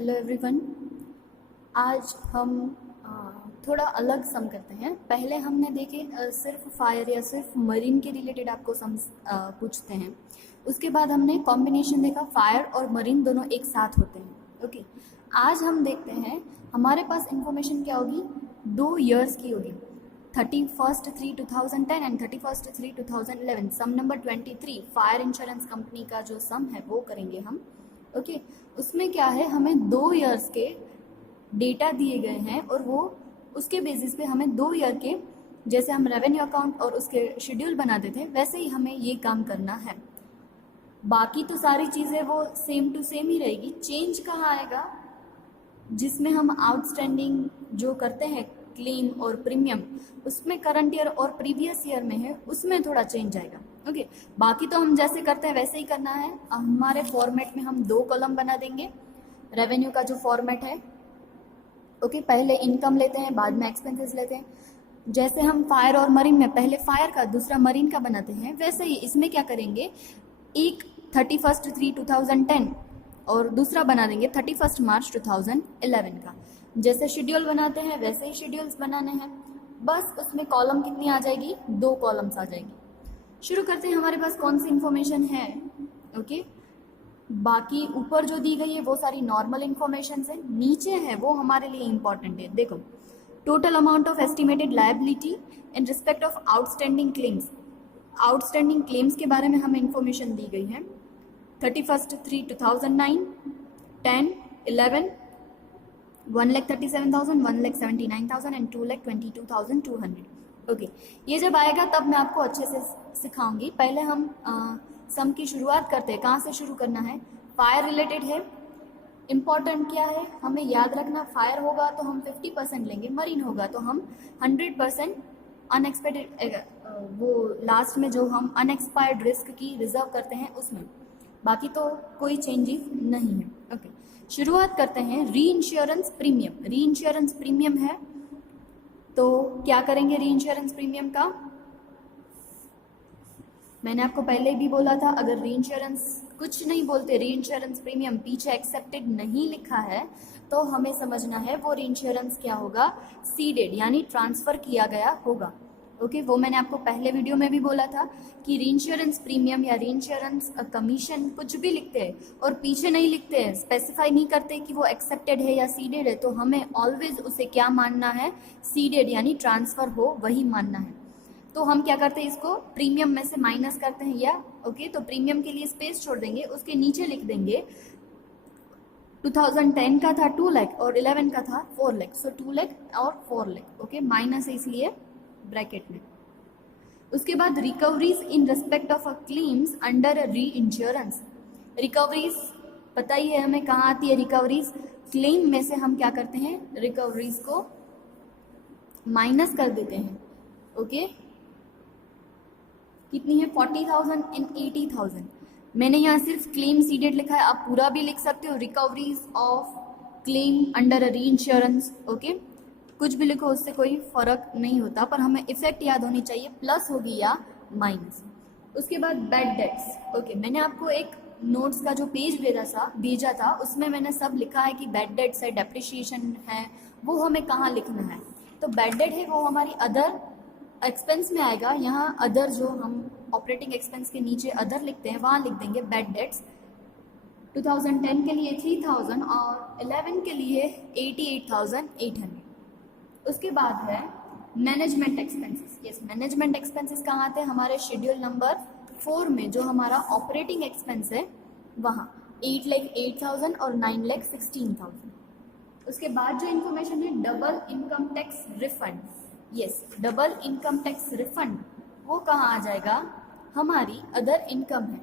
Hello everyone. आज हम थोड़ा अलग सम करते हैं। पहले हमने देखे सिर्फ फायर या सिर्फ मरीन के रिलेटेड आपको सम पूछते हैं। उसके बाद हमने कॉम्बिनेशन देखा, फायर और मरीन दोनों एक साथ होते हैं। ओके, आज हम देखते हैं हमारे पास इंफॉर्मेशन क्या होगी, 2 ईयर्स की होगी, 31/3/2010 and 31/3/2011। Sum number 23 fire insurance company का जो सम है वो करेंगे हम। ओके, उसमें क्या है, हमें 2 ईयर्स के डेटा दिए गए हैं और वो उसके बेसिस पे हमें 2 ईयर के, जैसे हम रेवेन्यू अकाउंट और उसके शेड्यूल बनाते थे वैसे ही हमें ये काम करना है। बाकी तो सारी चीज़ें वो सेम टू सेम ही रहेगी। चेंज कहाँ आएगा, जिसमें हम आउटस्टैंडिंग जो करते हैं क्लेम और प्रीमियम, उसमें करंट ईयर और प्रीवियस ईयर में है, उसमें थोड़ा चेंज आएगा। ओके, बाकी तो हम जैसे करते हैं वैसे ही करना है। हमारे फॉर्मेट में हम 2 कॉलम बना देंगे। रेवेन्यू का जो फॉर्मेट है, ओके, पहले इनकम लेते हैं बाद में एक्सपेंसेस लेते हैं। जैसे हम फायर और मरीन में पहले फायर का दूसरा मरीन का बनाते हैं, वैसे ही इसमें क्या करेंगे, एक 31/3/2010 और दूसरा बना देंगे 31 मार्च 2011 का। जैसे शेड्यूल बनाते हैं वैसे ही शेड्यूल्स बनाने हैं, बस उसमें कॉलम कितनी आ जाएगी, 2 कॉलम्स आ जाएगी। शुरू करते हैं। हमारे पास कौन सी इंफॉर्मेशन है, ओके, बाकी ऊपर जो दी गई है वो सारी नॉर्मल इंफॉर्मेशन है, नीचे है वो हमारे लिए इंपॉर्टेंट है। देखो, total amount of estimated liability in respect of outstanding claims. Outstanding claims के बारे में हमें इंफॉर्मेशन दी गई है। 31/3/2009, 10, 11, 1,37,000, 1,79,000 एंड 2,22,200। ओके, ये जब आएगा तब मैं आपको अच्छे से सिखाऊंगी। पहले हम सम की शुरुआत करते हैं। कहाँ से शुरू करना है, फायर रिलेटेड है। इम्पॉर्टेंट क्या है हमें याद रखना, फायर होगा तो हम 50% लेंगे, मरीन होगा तो हम 100% अनएक्सपेक्टेड, वो लास्ट में जो हम अनएक्सपायर्ड रिस्क की रिजर्व करते हैं उसमें। बाकी तो कोई चेंजेस नहीं है। ओके, शुरुआत करते हैं। री इंश्योरेंस प्रीमियम, री इंश्योरेंस प्रीमियम है तो क्या करेंगे, री इंश्योरेंस प्रीमियम का मैंने आपको पहले भी बोला था, अगर री इंश्योरेंस कुछ नहीं बोलते, री इंश्योरेंस प्रीमियम पीछे एक्सेप्टेड नहीं लिखा है तो हमें समझना है वो री इंश्योरेंस क्या होगा, सीडेड यानी ट्रांसफर किया गया होगा। ओके, वो मैंने आपको पहले वीडियो में भी बोला था कि री इंश्योरेंस प्रीमियम या री इंश्योरेंस कमीशन कुछ भी लिखते हैं और पीछे नहीं लिखते हैं, स्पेसिफाई नहीं करते कि वो एक्सेप्टेड है या सीडेड है, तो हमें ऑलवेज उसे क्या मानना है, सीडेड यानी ट्रांसफर हो वही मानना है। तो हम क्या करते हैं, इसको प्रीमियम में से माइनस करते हैं या ओके, तो प्रीमियम के लिए स्पेस छोड़ देंगे, उसके नीचे लिख देंगे 2010 का था 2 लाख और 11 का था 4 लाख, सो 2 लाख और 4 लाख। ओके, माइनस है इसलिए ब्रैकेट में। उसके बाद recoveries in respect of claims under री इंश्योरेंस। रिकवरीज पता ही है हमें कहाँ आती है, रिकवरीज क्लेम में से हम क्या करते हैं, रिकवरीज को माइनस कर देते हैं। ओके, कितनी है, 40,000 एंड 80,000। मैंने यहाँ सिर्फ क्लेम सीडेड लिखा है, आप पूरा भी लिख सकते हो, रिकवरीज ऑफ क्लेम अंडर री इंश्योरेंस। ओके, कुछ भी लिखो उससे कोई फर्क नहीं होता, पर हमें इफेक्ट याद होनी चाहिए, प्लस होगी या माइनस। उसके बाद बैड डेट्स। ओके, मैंने आपको एक नोट्स का जो पेज भेजा था उसमें मैंने सब लिखा है कि बैड डेट्स है, डेप्रिशिएशन है, वो हमें कहाँ लिखना है। तो बैड डेट है वो हमारी अदर एक्सपेंस में आएगा। यहाँ अदर जो हम ऑपरेटिंग एक्सपेंस के नीचे अदर लिखते हैं वहाँ लिख देंगे बैड डेट्स। 2010 के लिए 3,000 और 11 के लिए 88,800। उसके बाद है management expenses. Yes, management expenses कहाँ आते हैं, हमारे शेड्यूल नंबर 4 में जो हमारा ऑपरेटिंग एक्सपेंस है वहाँ 8,08,000 और 9,16,000। उसके बाद जो इन्फॉर्मेशन है, double income tax refund. Yes, double income tax refund वो कहाँ आ जाएगा, हमारी अदर इनकम है।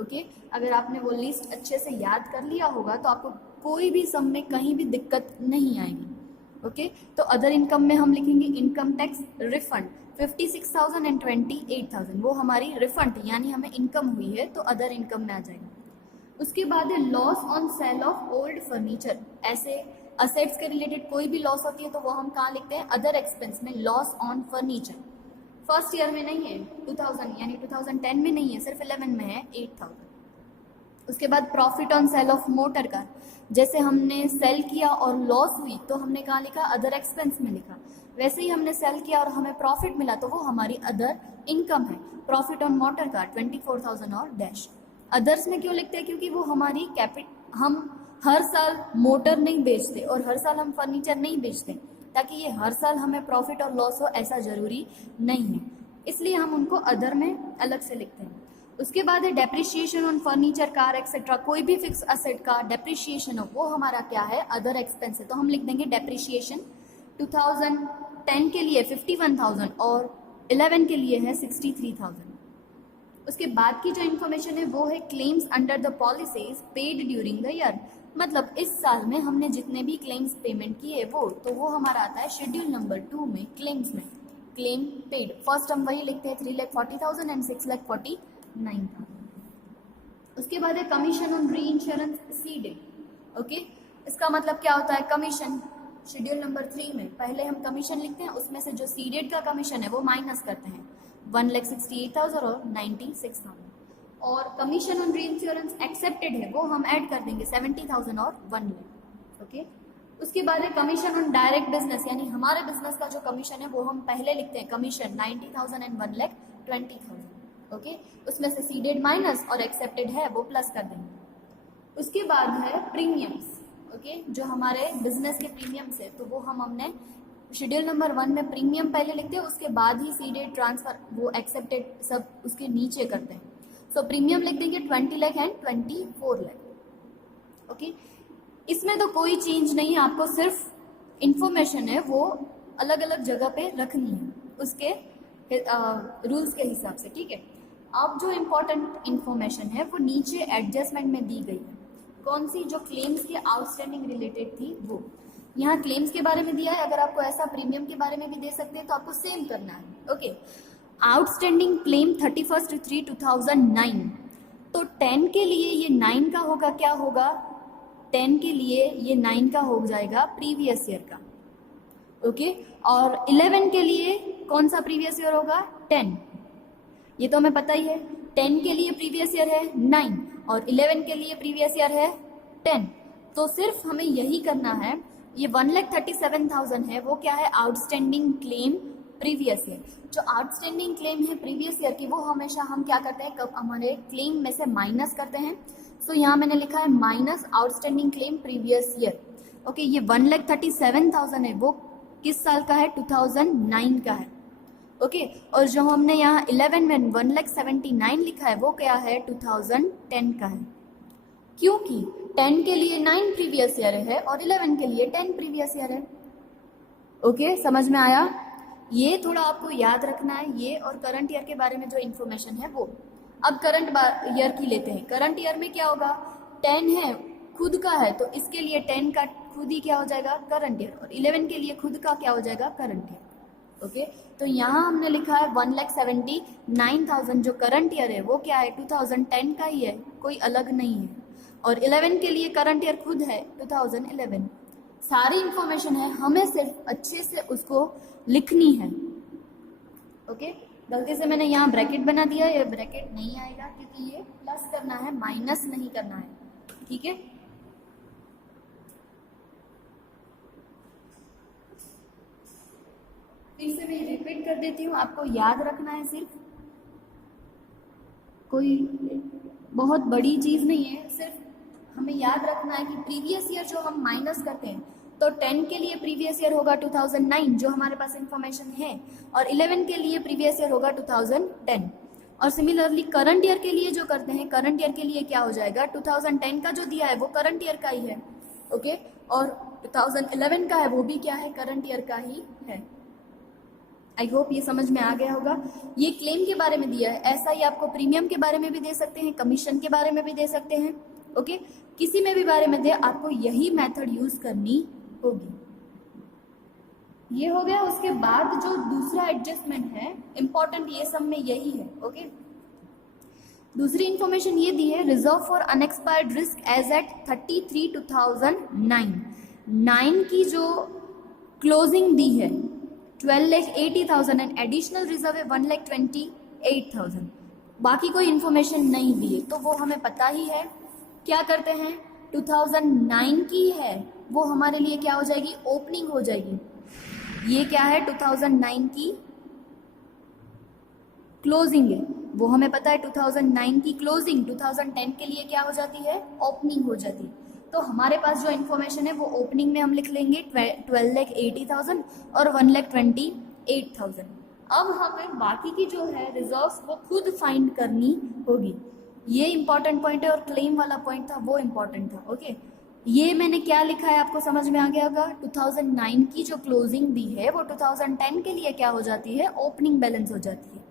ओके, अगर आपने वो लिस्ट अच्छे से याद कर लिया होगा तो आपको कोई भी सम में कहीं भी दिक्कत नहीं आएगी। ओके, तो अदर इनकम में हम लिखेंगे इनकम टैक्स रिफंड 56,000 एंड 28,000, वो हमारी रिफंड यानी हमें इनकम हुई है तो अदर इनकम में आ जाएगा। उसके बाद है loss on sale of old furniture. ऐसे असेट्स के रिलेटेड कोई भी लॉस होती है तो वो हम कहाँ लिखते हैं, अदर एक्सपेंस में, loss on furniture. First year में नहीं है 2000 यानी 2010 में नहीं है, सिर्फ 11 में है 8,000। उसके बाद profit on sale of motor car, जैसे हमने सेल किया और लॉस हुई तो हमने कहाँ लिखा, अदर एक्सपेंस में लिखा। वैसे ही हमने सेल किया और हमें प्रॉफिट मिला तो वो हमारी अदर इनकम है। प्रॉफिट ऑन मोटर कार 24,000 और डैश। अदर्स में क्यों लिखते हैं, क्योंकि वो हमारी हम हर साल मोटर नहीं बेचते और हर साल हम फर्नीचर नहीं बेचते, ताकि ये हर साल हमें प्रॉफिट और लॉस हो ऐसा जरूरी नहीं है, इसलिए हम उनको अदर में अलग से लिखते हैं। उसके बाद है depreciation on furniture, car etcetera, कोई भी फिक्स असेट का डेप्रिसिएशन हो वो हमारा क्या है, अदर एक्सपेंस है। तो हम लिख देंगे डेप्रिसिएशन 2010 के लिए 51,000 और 11 के लिए है 63,000। उसके बाद की जो इन्फॉर्मेशन है वो है claims under the policies paid during the year, मतलब इस साल में हमने जितने भी क्लेम्स पेमेंट किए तो वो हमारा आता है शेड्यूल नंबर 2 में, क्लेम्स में, क्लेम पेड। फर्स्ट हम वही लिखते हैं 3,40,000 एंड 6,49,000। उसके बाद है commission on reinsurance seeded. Okay, इसका मतलब क्या होता है, कमीशन शेड्यूल नंबर 3 में पहले हम कमीशन लिखते हैं, उसमें से जो सीडेड का कमीशन है वो माइनस करते हैं, 1,68,000 और 96,000। और commission on reinsurance accepted है वो हम ऐड कर देंगे 70,000 और 1 लाख। ओके, उसके बाद है कमीशन ऑन डायरेक्ट बिजनेस, यानी हमारे बिजनेस का जो कमीशन है वो हम पहले लिखते हैं कमीशन 90,000 एंड 1,20,000। ओके, उसमें से सीडेड माइनस और एक्सेप्टेड है वो प्लस कर देंगे। उसके बाद है प्रीमियम्स। ओके, जो हमारे बिजनेस के प्रीमियम्स है तो वो हमने शेड्यूल नंबर 1 में प्रीमियम पहले लिखते हैं, उसके बाद ही सीडेड ट्रांसफर वो एक्सेप्टेड सब उसके नीचे करते हैं। सो प्रीमियम लिख देंगे 20 लाख एंड 24 लाख। ओके, इसमें तो कोई चेंज नहीं है, आपको सिर्फ इंफॉर्मेशन है वो अलग अलग जगह पे रखनी है उसके रूल्स के हिसाब से, ठीक है। अब जो इम्पोर्टेंट इंफॉर्मेशन है वो नीचे एडजस्टमेंट में दी गई है, कौन सी, जो क्लेम्स के आउटस्टैंडिंग रिलेटेड थी वो यहाँ क्लेम्स के बारे में दिया है। अगर आपको ऐसा प्रीमियम के बारे में भी दे सकते हैं तो आपको सेम करना है। ओके, आउटस्टैंडिंग क्लेम 31/3/2009, तो 10 के लिए ये 9 का होगा, क्या होगा, 10 के लिए ये 9 का हो जाएगा प्रीवियस ईयर का। ओके, और 11 के लिए कौन सा प्रीवियस ईयर होगा, 10, ये तो हमें पता ही है। 10 के लिए प्रीवियस ईयर है 9 और 11 के लिए प्रीवियस ईयर है 10, तो सिर्फ हमें यही करना है। ये 1,37,000 है वो क्या है, आउटस्टैंडिंग क्लेम प्रीवियस ईयर। जो आउटस्टैंडिंग क्लेम है प्रीवियस ईयर की वो हमेशा हम क्या करते हैं, कब हमारे क्लेम में से माइनस करते हैं। सो यहाँ मैंने लिखा है minus outstanding claim previous year. Okay, ये 1,37,000 है वो किस साल का है, 2009 का है। ओके, और जो हमने यहाँ 11 में 1,79,000 लिखा है वो क्या है, 2010 का है, क्योंकि 10 के लिए 9 प्रीवियस ईयर है और 11 के लिए 10 प्रीवियस ईयर है। ओके, समझ में आया। ये थोड़ा आपको याद रखना है, ये और करंट ईयर के बारे में जो इन्फॉर्मेशन है वो। अब करंट ईयर की लेते हैं। करंट ईयर में क्या होगा, 10 है खुद का है तो इसके लिए 10 का खुद ही क्या हो जाएगा, करंट ईयर, और 11 के लिए खुद का क्या हो जाएगा, करंट ईयर। ओके, तो यहाँ हमने लिखा है 1,79,000 जो करंट ईयर है वो क्या है, 2010 का ही है, कोई अलग नहीं है। और 11 के लिए करंट ईयर खुद है 2011। सारी इंफॉर्मेशन है, हमें सिर्फ अच्छे से उसको लिखनी है। ओके, गलती से मैंने यहाँ ब्रैकेट बना दिया, ये ब्रैकेट नहीं आएगा क्योंकि ये प्लस करना है, माइनस नहीं करना है, ठीक है। फिर से मैं रिपीट कर देती हूँ, आपको याद रखना है, सिर्फ कोई बहुत बड़ी चीज नहीं है, सिर्फ हमें याद रखना है कि प्रीवियस ईयर जो हम माइनस करते हैं तो 10 के लिए प्रीवियस ईयर होगा 2009 जो हमारे पास इंफॉर्मेशन है, और 11 के लिए प्रीवियस ईयर होगा 2010। और सिमिलरली करंट ईयर के लिए जो करते हैं, करंट ईयर के लिए क्या हो जाएगा, 2010 का जो दिया है वो करंट ईयर का ही है। ओके, और 2011 का है वो भी क्या है, करंट ईयर का ही है। आई होप ये समझ में आ गया होगा। ये क्लेम के बारे में दिया है, ऐसा ही आपको प्रीमियम के बारे में भी दे सकते हैं, कमीशन के बारे में भी दे सकते हैं। ओके, किसी में भी बारे में दे, आपको यही मेथड यूज करनी होगी। ये हो गया। उसके बाद जो दूसरा एडजस्टमेंट है इंपॉर्टेंट, ये सब में यही है। ओके, दूसरी इंफॉर्मेशन ये दी है, reserve for unexpired risk as at 33/2009। 9 की जो क्लोजिंग दी है 12,80,000 एंड एडिशनल रिजर्व है 1,28,000। बाकी कोई इन्फॉर्मेशन नहीं दी है तो वो हमें पता ही है क्या करते हैं, 2009 की है वो हमारे लिए क्या हो जाएगी, ओपनिंग हो जाएगी। ये क्या है, 2009 की क्लोजिंग है, वो हमें पता है 2009 की क्लोजिंग 2010 के लिए क्या हो जाती है, ओपनिंग हो जाती है। तो हमारे पास जो इन्फॉर्मेशन है वो ओपनिंग में हम लिख लेंगे 12,80,000 और 1,28,000। अब हमें बाकी की जो है रिजर्व्स वो खुद फाइंड करनी होगी। ये इंपॉर्टेंट पॉइंट है और क्लेम वाला पॉइंट था वो इंपॉर्टेंट था। ओके, ये मैंने क्या लिखा है आपको समझ में आ गया होगा। 2009 की जो क्लोजिंग दी है वो 2010 के लिए क्या हो जाती है, ओपनिंग बैलेंस हो जाती है।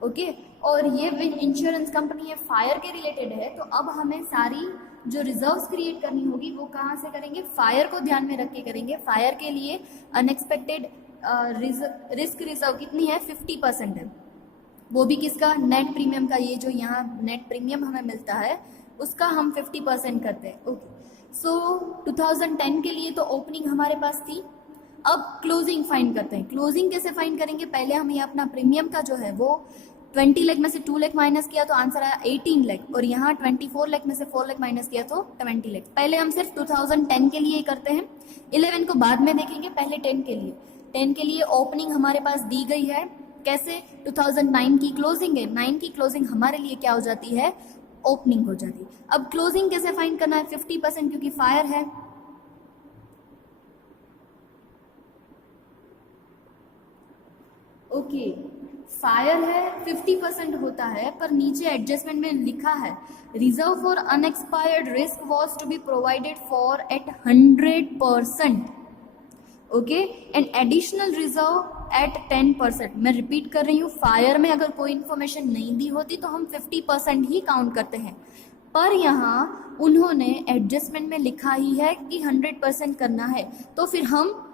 ओके, और ये विन इंश्योरेंस कंपनी है, फायर के रिलेटेड है, तो अब हमें सारी जो रिजर्व्स क्रिएट करनी होगी वो कहाँ से करेंगे, फायर को ध्यान में रख के करेंगे। फायर के लिए अनएक्सपेक्टेड रिस्क रिजर्व कितनी है, 50% है, वो भी किसका, नेट प्रीमियम का। ये जो यहाँ नेट प्रीमियम हमें मिलता है उसका हम 50% करते हैं। ओके, सो 2010 के लिए तो ओपनिंग हमारे पास थी। अब क्लोजिंग फाइंड करते हैं। क्लोजिंग कैसे फाइंड करेंगे, पहले हम ये अपना प्रीमियम का जो है वो 20 लाख में से 2 लाख माइनस किया तो आंसर आया 18 लाख, और यहाँ 24 लाख में से 4 लाख माइनस किया तो 20 लाख। पहले हम सिर्फ 2010 के लिए ही करते हैं, 11 को बाद में देखेंगे, पहले 10 के लिए। 10 के लिए ओपनिंग हमारे पास दी गई है, कैसे, 2009 की क्लोजिंग है, 9 की क्लोजिंग हमारे लिए क्या हो जाती है, ओपनिंग हो जाती है। अब क्लोजिंग कैसे फाइंड करना है, 50% क्योंकि फायर है। ओके, फायर है 50% होता है, पर नीचे एडजस्टमेंट में लिखा है reserve for unexpired risk was to be provided for at 100%। Okay, and additional reserve at 10%। मैं रिपीट कर रही हूँ, फायर में अगर कोई इन्फॉर्मेशन नहीं दी होती तो हम 50% ही काउंट करते हैं, पर यहाँ उन्होंने एडजस्टमेंट में लिखा ही है कि 100% करना है, तो फिर हम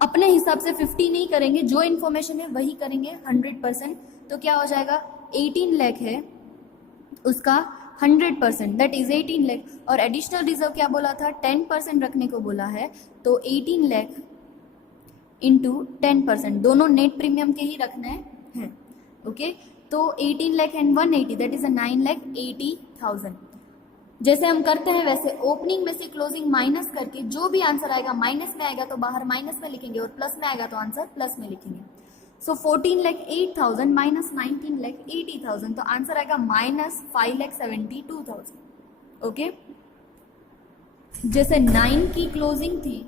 अपने हिसाब से 50 नहीं करेंगे, जो इन्फॉर्मेशन है वही करेंगे 100%। तो क्या हो जाएगा, 18 लाख है उसका 100%, दैट इज 18 लाख, और एडिशनल रिजर्व क्या बोला था, 10% रखने को बोला है, तो 18 लाख इंटू 10%, दोनों नेट प्रीमियम के ही रखना है। ओके, तो 18 लाख एंड 180 दैट इज 9,80,000। जैसे हम करते हैं वैसे ओपनिंग में से क्लोजिंग माइनस करके जो भी आंसर आएगा, माइनस में आएगा तो बाहर माइनस में लिखेंगे, और प्लस में आएगा तो आंसर प्लस में लिखेंगे। सो 14,08,000 माइनस 19,80,000, तो आंसर आएगा माइनस 5,72,000। ओके, जैसे 9 की क्लोजिंग थी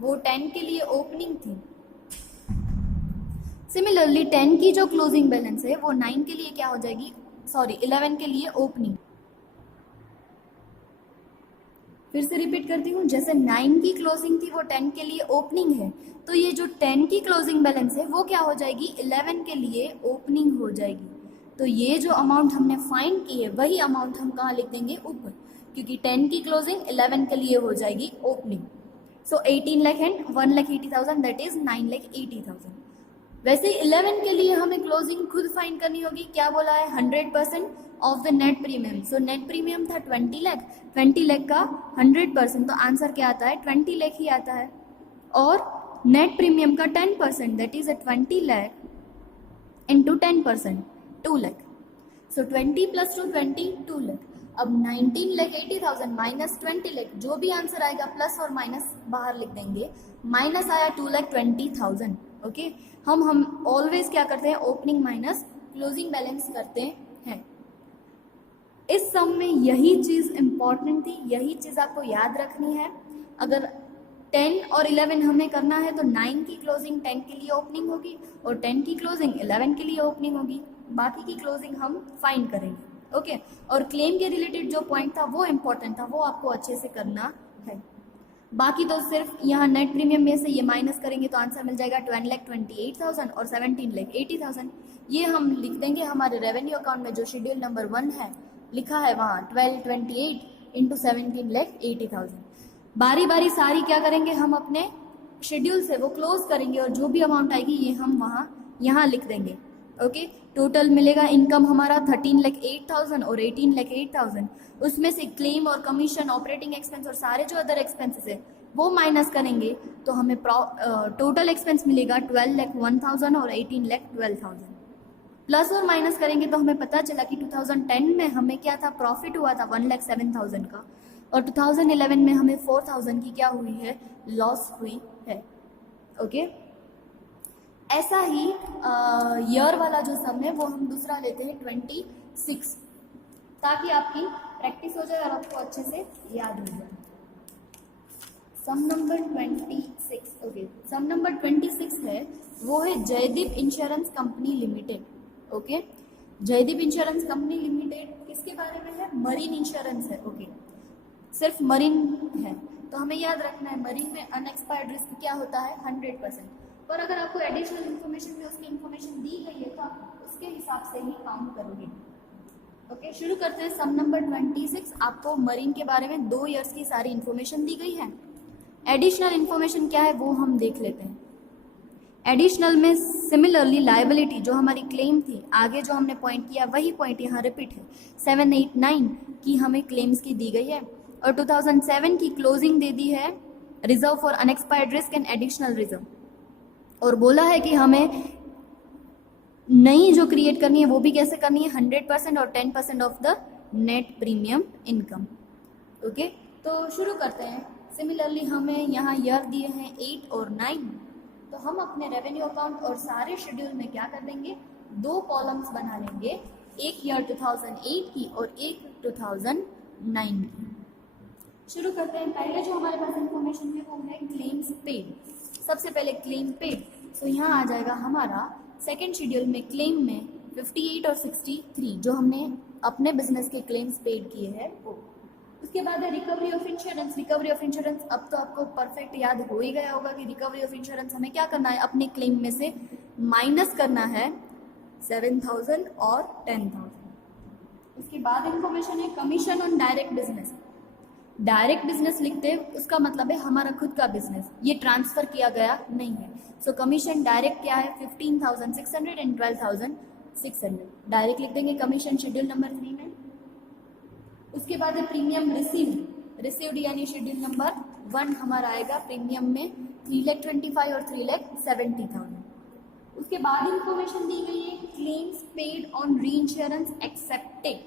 वो 10 के लिए ओपनिंग थी, सिमिलरली 10 की जो क्लोजिंग बैलेंस है वो 9 के लिए क्या हो जाएगी, सॉरी 11 के लिए ओपनिंग। फिर से रिपीट करती हूँ, जैसे 9 की क्लोजिंग थी वो 10 के लिए ओपनिंग है, तो ये जो 10 की क्लोजिंग बैलेंस है वो क्या हो जाएगी, 11 के लिए ओपनिंग हो जाएगी। तो ये जो अमाउंट हमने फाइंड की है वही अमाउंट हम कहाँ लिख देंगे, ऊपर, क्योंकि 10 की क्लोजिंग 11 के लिए हो जाएगी opening. So 18 lakh and 1,80,000 that is 9,80,000। वैसे 11 के लिए हमें क्लोजिंग खुद फाइंड करनी होगी, क्या बोला है, 100% of the net premium. So net premium था 20 लाख, 20 लाख का 100%, तो आंसर क्या आता है, 20 लाख ही आता है। और नेट प्रीमियम का 10% that is 20 lakh into 10%, 2 lakh. So 20 plus 2 20, 2 lakh. अब 19,80,000 माइनस 20 लाख, जो भी आंसर आएगा प्लस और माइनस बाहर लिख देंगे, माइनस आया 2,20,000। ओके, हम ऑलवेज क्या करते हैं, ओपनिंग माइनस क्लोजिंग बैलेंस करते हैं। इस सम में यही चीज़ इंपॉर्टेंट थी, यही चीज़ आपको याद रखनी है। अगर 10 और 11 हमें करना है तो 9 की क्लोजिंग 10 के लिए ओपनिंग होगी और 10 की क्लोजिंग 11 के लिए ओपनिंग होगी, बाकी की क्लोजिंग हम फाइंड करेंगे। ओके, और क्लेम के रिलेटेड जो पॉइंट था वो इम्पोर्टेंट था, वो आपको अच्छे से करना है। बाकी तो सिर्फ यहाँ नेट प्रीमियम में से ये माइनस करेंगे तो आंसर मिल जाएगा 12,28,000 और 17,80,000। ये हम लिख देंगे हमारे रेवेन्यू अकाउंट में, जो शेड्यूल नंबर 1 है लिखा है वहाँ 1228 इंटू 17,80,000। बारी बारी सारी क्या करेंगे, हम अपने शेड्यूल से वो क्लोज करेंगे और जो भी अमाउंट आएगी ये हम वहाँ यहाँ लिख देंगे। ओके, टोटल मिलेगा इनकम हमारा 13,08,000 और 18,08,000। उसमें से क्लेम और कमीशन, ऑपरेटिंग एक्सपेंस और सारे जो अदर एक्सपेंसेस है वो माइनस करेंगे तो हमें टोटल एक्सपेंस मिलेगा 12,01,000 और 18,12,000। प्लस और माइनस करेंगे तो हमें पता चला कि 2010 में हमें क्या था, प्रॉफिट हुआ था 1,07,000 का, और 2011 में हमें 4,000 की क्या हुई है, लॉस हुई है। ओके, ऐसा ही ईयर वाला जो सम है वो हम दूसरा लेते हैं 26, ताकि आपकी प्रैक्टिस हो जाए और आपको अच्छे से याद हो जाए। Sum number 26, okay, sum number 26 है, वो है Jaideep insurance company limited. Okay, Jaideep insurance company limited किसके बारे में है, मरीन इंश्योरेंस है। ओके, सिर्फ मरीन है, तो हमें याद रखना है मरीन में अनएक्सपायर्ड रिस्क क्या होता है, 100%। पर अगर आपको एडिशनल इन्फॉर्मेशन में उसकी इन्फॉर्मेशन दी गई है तो आप उसके हिसाब से ही काउंट करोगे। ओके, शुरू करते हैं। सम नंबर 26, आपको मरीन के बारे में 2 ईयर्स की सारी इन्फॉर्मेशन दी गई है। एडिशनल इन्फॉर्मेशन क्या है वो हम देख लेते हैं। एडिशनल में सिमिलरली लायबिलिटी जो हमारी क्लेम थी, आगे जो हमने पॉइंट किया वही पॉइंट यहाँ रिपीट है। 7, 8, 9 की हमें क्लेम्स की दी गई है, और 2007 की क्लोजिंग दे दी है reserve for unexpired risk and additional reserve, और बोला है कि हमें नई जो क्रिएट करनी है वो भी कैसे करनी है, 100% और 10% of the net premium income. Okay, तो शुरू करते हैं। सिमिलरली हमें यहाँ ईयर दिए हैं 8 और 9, तो हम अपने रेवेन्यू अकाउंट और सारे शेड्यूल में क्या कर देंगे, 2 कॉलम्स बना लेंगे, एक ईयर 2008 की और एक 2009 की। शुरू करते हैं। पहले जो हमारे पास इंफॉर्मेशन है वो है क्लेम्स पेड। सबसे पहले क्लेम पेड, सो यहाँ आ जाएगा हमारा सेकेंड शेड्यूल में क्लेम में 58 और 63 जो हमने अपने बिजनेस के क्लेम्स पेड किए हैं वो। उसके बाद है recovery of insurance. Recovery of insurance अब तो आपको परफेक्ट याद हो ही गया होगा कि रिकवरी ऑफ इंश्योरेंस हमें क्या करना है, अपने क्लेम में से माइनस करना है 7,000 और 10,000। उसके बाद इंफॉर्मेशन है commission on direct business. Direct business लिखते हैं उसका मतलब है हमारा खुद का बिजनेस, ये ट्रांसफर किया गया नहीं है। सो कमीशन डायरेक्ट क्या है, 15,600 एंड 12,600 डायरेक्ट लिख देंगे कमीशन शेड्यूल नंबर 3 में। उसके बाद है प्रीमियम रिसीव्ड। रिसीव्ड यानी शेड्यूल नंबर 1 हमारा आएगा प्रीमियम में 3,25,000 और 3,70,000। उसके बाद इंफॉर्मेशन दी गई है claims paid on reinsurance accepted.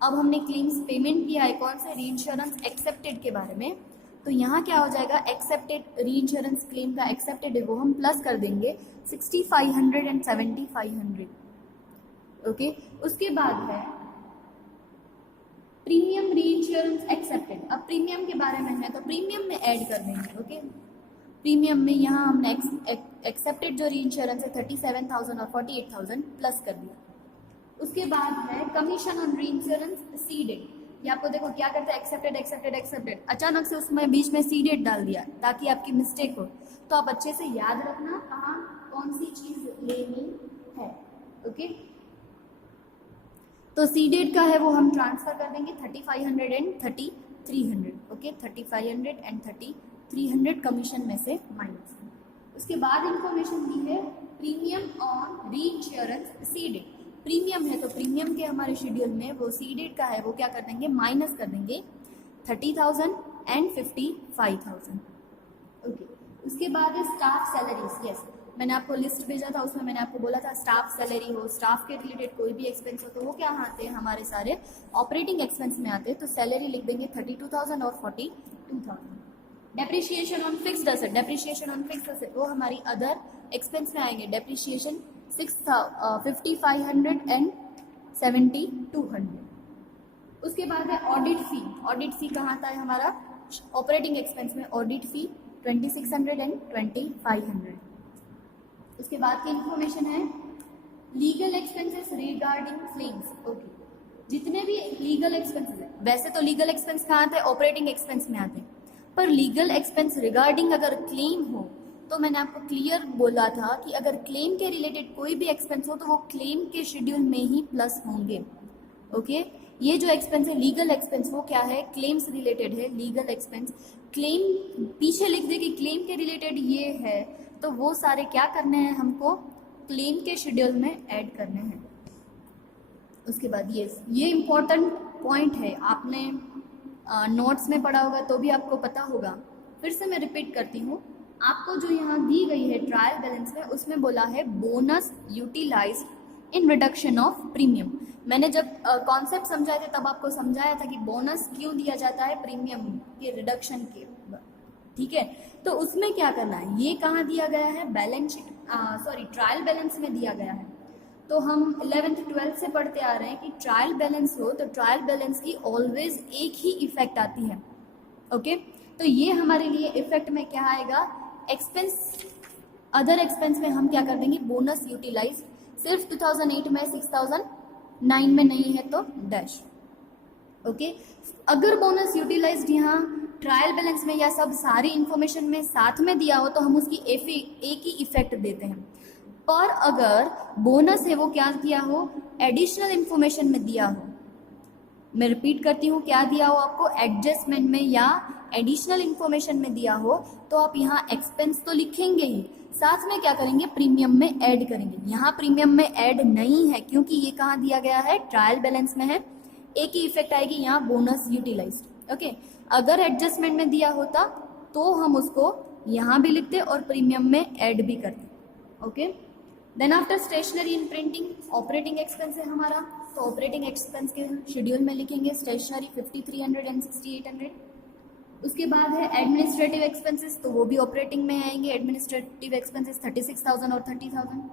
अब हमने क्लेम्स पेमेंट किया है कौन से, री इंश्योरेंस एक्सेप्टेड के बारे में, तो यहाँ क्या हो जाएगा, एक्सेप्टेड री इंश्योरेंस क्लेम का एक्सेप्टेड है वो हम प्लस कर देंगे 6,500 एंड 7,500। ओके, उसके बाद है प्रीमियम री इंश्योरेंस एक्सेप्टेड। अब प्रीमियम के बारे में है तो प्रीमियम में ऐड कर देंगे। ओके, प्रीमियम में यहाँ हमने एक्सेप्टेड जो री इंश्योरेंस है 37,000 और 48,000 प्लस कर दिया। उसके बाद है commission on reinsurance seeded. ये आपको देखो क्या करते हैं, एक्सेप्टेड एक्सेप्टेड एक्सेप्टेड, अचानक से उसमें बीच में सीडेड डाल दिया ताकि आपकी मिस्टेक हो, तो आप अच्छे से याद रखना कहाँ कौन सी चीज लेनी है। ओके, तो सीडेड का है वो हम ट्रांसफर कर देंगे 3,500 एंड 3,300। ओके, 3,500 एंड 3,300 कमीशन में से माइनस। उसके बाद इंफॉर्मेशन दी है premium on reinsurance seeded. Premium है तो प्रीमियम के हमारे शेड्यूल में वो सीडेड का है वो क्या कर देंगे, माइनस कर देंगे 30,000 एंड 55,000। ओके, उसके बाद है स्टाफ सैलरीज। यस, मैंने आपको लिस्ट भेजा था, उसमें मैंने आपको बोला था स्टाफ सैलरी हो, स्टाफ के रिलेटेड कोई भी एक्सपेंस हो तो वो क्या आते हैं, हमारे सारे ऑपरेटिंग एक्सपेंस में आते हैं। तो सैलरी लिख देंगे 32,000 और 42,000। Depreciation on fixed asset, depreciation on fixed asset वो हमारी अदर एक्सपेंस में आएंगे। Depreciation 5,500 and 7,200। उसके बाद है ऑडिट फी। ऑडिट फी कहाँ आता है हमारा, ऑपरेटिंग एक्सपेंस में ऑडिट फी 2,600 एंड 2,500। उसके बाद की इंफॉर्मेशन है legal expenses regarding claims. Okay, जितने भी लीगल एक्सपेंसेस है, वैसे तो लीगल एक्सपेंस कहाँ आते हैं, ऑपरेटिंग एक्सपेंस में आते हैं, पर लीगल एक्सपेंस रिगार्डिंग अगर क्लेम हो तो मैंने आपको क्लियर बोला था कि अगर क्लेम के रिलेटेड कोई भी एक्सपेंस हो तो वो क्लेम के शेड्यूल में ही प्लस होंगे। ओके, ये जो एक्सपेंस है लीगल एक्सपेंस वो क्या है, क्लेम्स रिलेटेड है। लीगल एक्सपेंस क्लेम पीछे लिख दे कि क्लेम के रिलेटेड ये है, तो वो सारे क्या करने हैं, हमको क्लेम के शेड्यूल में ऐड करने हैं। उसके बाद ये इम्पोर्टेंट पॉइंट है, आपने नोट्स में पढ़ा होगा तो भी आपको पता होगा, फिर से मैं रिपीट करती हूँ। आपको जो यहाँ दी गई है ट्रायल बैलेंस में, उसमें बोला है bonus utilised in reduction of premium. मैंने जब कॉन्सेप्ट समझाए थे तब आपको समझाया था कि बोनस क्यों दिया जाता है प्रीमियम के रिडक्शन के, ठीक है। तो उसमें क्या करना है, ये कहाँ दिया गया है, बैलेंस शीट ट्रायल बैलेंस में दिया गया है। तो हम 11th 12th से पढ़ते आ रहे हैं कि ट्रायल बैलेंस हो तो ट्रायल बैलेंस की ऑलवेज एक ही इफेक्ट आती है, ओके। तो ये हमारे लिए इफेक्ट में क्या आएगा, एक्सपेंस, अदर एक्सपेंस में हम क्या कर देंगे, बोनस यूटिलाइज। सिर्फ 2008 में 6009 में नहीं है तो डैश, ओके। अगर बोनस यूटिलाइज्ड यहाँ ट्रायल बैलेंस में या सब सारी इंफॉर्मेशन में साथ में दिया हो तो हम उसकी एक ही इफेक्ट देते हैं। पर अगर बोनस है वो क्या किया हो, एडिशनल इंफॉर्मेशन में दिया हो, मैं रिपीट करती हूँ, क्या दिया हो आपको, एडजस्टमेंट में या एडिशनल इंफॉर्मेशन में दिया हो, तो आप यहाँ एक्सपेंस तो लिखेंगे ही, साथ में क्या करेंगे, प्रीमियम में ऐड करेंगे। यहाँ प्रीमियम में ऐड नहीं है क्योंकि ये कहाँ दिया गया है, ट्रायल बैलेंस में है, एक ही इफेक्ट आएगी यहाँ, बोनस यूटिलाइज्ड, ओके। अगर एडजस्टमेंट में दिया होता तो हम उसको यहाँ भी लिखते और प्रीमियम में ऐड भी करते, okay. Then after stationery in printing, operating expense है हमारा, तो ऑपरेटिंग एक्सपेंस के शेड्यूल में लिखेंगे स्टेशनरी 5300 एंड 6800। उसके बाद है एडमिनिस्ट्रेटिव एक्सपेंसेस, तो वो भी ऑपरेटिंग में आएंगे, एडमिनिस्ट्रेटिव एक्सपेंसेस 36,000 और 30,000।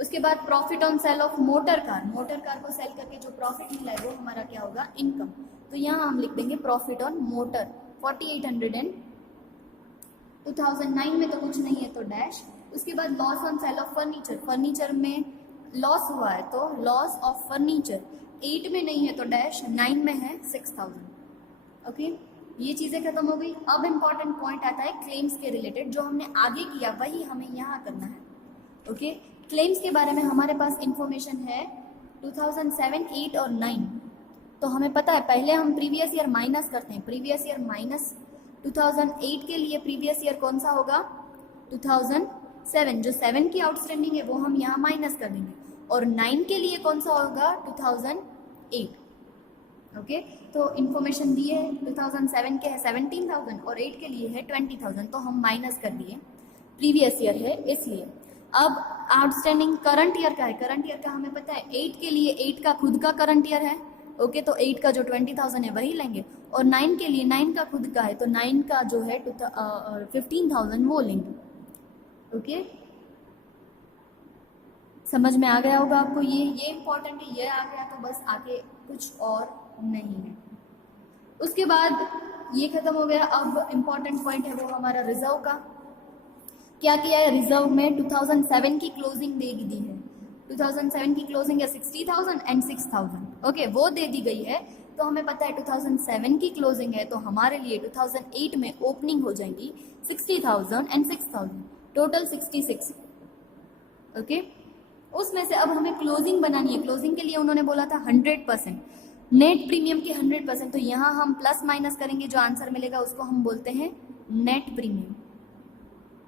उसके बाद profit on sale of motor car, motor car को सेल करके जो प्रॉफिट मिला है वो हमारा क्या होगा, इनकम। तो यहाँ हम लिख देंगे प्रॉफिट ऑन मोटर 4800 एंड 2009 में तो कुछ नहीं है तो डैश। उसके बाद loss on sale of furniture, furniture में लॉस हुआ है तो लॉस ऑफ फर्नीचर 8 में नहीं है तो डैश, 9 में है 6000, ओके। ये चीज़ें खत्म हो गई। अब इम्पॉर्टेंट पॉइंट आता है क्लेम्स के रिलेटेड, जो हमने आगे किया वही हमें यहाँ करना है, ओके। क्लेम्स के बारे में हमारे पास इंफॉर्मेशन है 2007, 8 और 9। तो हमें पता है, पहले हम प्रीवियस ईयर माइनस करते हैं, प्रीवियस ईयर माइनस 2008 के लिए प्रीवियस ईयर कौन सा होगा, 2007, जो 7 की आउटस्टैंडिंग है वो हम यहाँ माइनस कर देंगे, और 9 के लिए कौन सा होगा, 2008, ओके। तो इन्फॉर्मेशन दी है, 2007 के है 17,000 और 8 के लिए है 20,000, तो हम माइनस कर दिए, प्रीवियस ईयर है इसलिए। अब आउटस्टैंडिंग करंट ईयर का है, करंट ईयर का हमें पता है 8 के लिए 8 का खुद का करंट ईयर है, ओके। तो 8 का जो 20,000 है वही लेंगे, और 9 के लिए 9 का खुद का है तो 9 का जो है 15,000 वो लेंगे, ओके। समझ में आ गया होगा आपको, ये इंपॉर्टेंट है, ये आ गया तो बस आगे कुछ और नहीं है। उसके बाद ये खत्म हो गया। अब इम्पॉर्टेंट पॉइंट है वो हमारा रिजर्व का। क्या किया है, रिजर्व में 2007 की क्लोजिंग दे दी है, 2007 की क्लोजिंग है 60,000 एंड 6,000, ओके, वो दे दी गई है। तो हमें पता है 2007 की क्लोजिंग है तो हमारे लिए 2008 में ओपनिंग हो जाएंगी 60,000 एंड 6,000, टोटल 66, ओके। उसमें से अब हमें क्लोजिंग बनानी है। क्लोजिंग के लिए उन्होंने बोला था 100%, नेट प्रीमियम के 100%, तो यहाँ हम प्लस माइनस करेंगे, जो आंसर मिलेगा उसको हम बोलते हैं नेट प्रीमियम,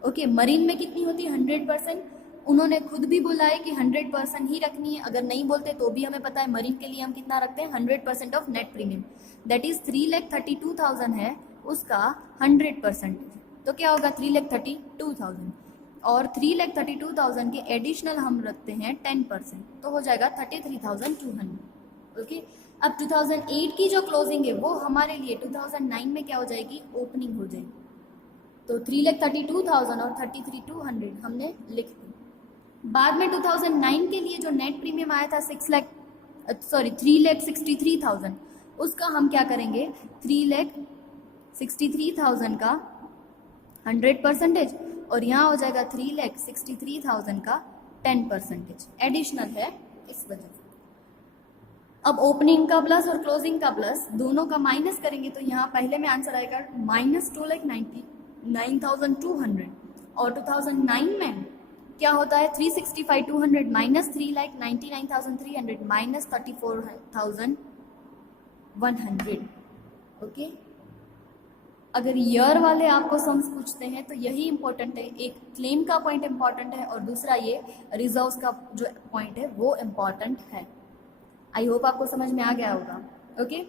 ओके। मरीन में कितनी होती है, 100%। उन्होंने खुद भी बोला है कि 100% ही रखनी है, अगर नहीं बोलते तो भी हमें पता है मरीन के लिए हम कितना रखते हैं, 100% of net premium, that is 3,32,000 है उसका 100%, तो क्या होगा 3,32,000, और 3,32,000 के एडिशनल हम रखते हैं 10%, तो हो जाएगा 33,200, ओके। अब 2008 की जो क्लोजिंग है वो हमारे लिए 2009 में क्या हो जाएगी, ओपनिंग हो जाएगी, तो 3,32,000 और 33,200 हमने लिख दी। बाद में 2009 के लिए जो नेट प्रीमियम आया था 3,63,000, उसका हम क्या करेंगे, 3,63,000 का 100%, और यहाँ हो जाएगा 3,63,000 का 10%, एडिशनल है इस वजह से। अब ओपनिंग का प्लस और क्लोजिंग का प्लस दोनों का माइनस करेंगे तो यहाँ पहले में आंसर आएगा -2,99,200, और 2009 में क्या होता है 365,200 माइनस 3,99,300 माइनस 34,100, ओके। अगर ईयर वाले आपको सम्स पूछते हैं तो यही इंपॉर्टेंट है, एक क्लेम का पॉइंट इंपॉर्टेंट है और दूसरा ये रिजर्व्स का जो पॉइंट है वो इम्पॉर्टेंट है। आई होप आपको समझ में आ गया होगा, ओके।